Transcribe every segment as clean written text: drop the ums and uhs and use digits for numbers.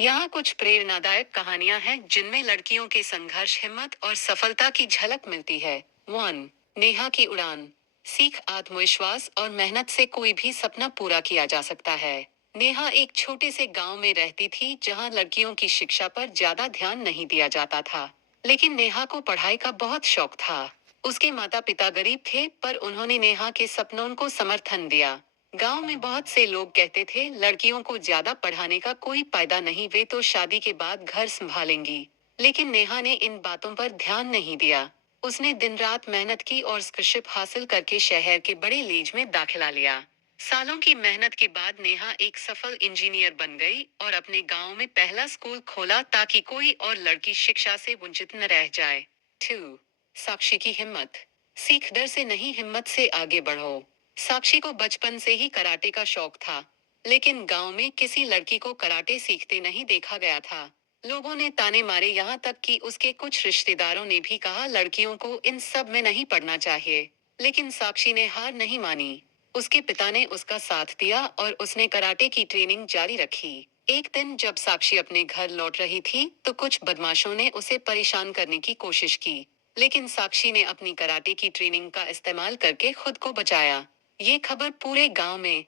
यहाँ कुछ प्रेरणादायक कहानियां हैं जिनमें लड़कियों के संघर्ष, हिम्मत और सफलता की झलक मिलती है। 1. नेहा की उड़ान। सीख, आत्मविश्वास और मेहनत से कोई भी सपना पूरा किया जा सकता है। नेहा एक छोटे से गांव में रहती थी जहां लड़कियों की शिक्षा पर ज्यादा ध्यान नहीं दिया जाता था। लेकिन नेहा को पढ़ाई का बहुत शौक था। उसके माता पिता गरीब थे, पर उन्होंने नेहा के सपनों को समर्थन दिया। गांव में बहुत से लोग कहते थे लड़कियों को ज्यादा पढ़ाने का कोई फायदा नहीं, वे तो शादी के बाद घर संभालेंगी। लेकिन नेहा ने इन बातों पर ध्यान नहीं दिया। उसने दिन रात मेहनत की और स्कॉलरशिप हासिल करके शहर के बड़े कॉलेज में दाखिला लिया। सालों की मेहनत के बाद नेहा एक सफल इंजीनियर बन गई और अपने गांव में पहला स्कूल खोला ताकि कोई और लड़की शिक्षा से वंचित न रह जाए। 2. साक्षी की हिम्मत। सीख, डर से नहीं, हिम्मत से आगे बढ़ो। साक्षी को बचपन से ही कराटे का शौक था। लेकिन गांव में किसी लड़की को कराटे सीखते नहीं देखा गया था। लोगों ने ताने मारे, यहाँ तक कि उसके कुछ रिश्तेदारों ने भी कहा लड़कियों को इन सब में नहीं पड़ना चाहिए। लेकिन साक्षी ने हार नहीं मानी। उसके पिता ने उसका साथ दिया और उसने कराटे की ट्रेनिंग जारी रखी। एक दिन जब साक्षी अपने घर लौट रही थी तो कुछ बदमाशों ने उसे परेशान करने की कोशिश की। लेकिन साक्षी ने अपनी कराटे की ट्रेनिंग का इस्तेमाल करके खुद को बचाया। ये खबर पूरे गांव में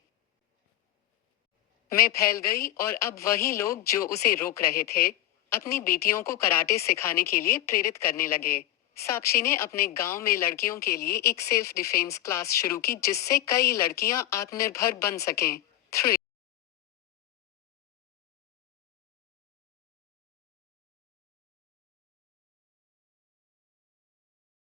फैल गई और अब वही लोग जो उसे रोक रहे थे, अपनी बेटियों को कराटे सिखाने के लिए प्रेरित करने लगे। साक्षी ने अपने गांव में लड़कियों के लिए एक सेल्फ डिफेंस क्लास शुरू की जिससे कई लड़कियां आत्मनिर्भर बन सकें।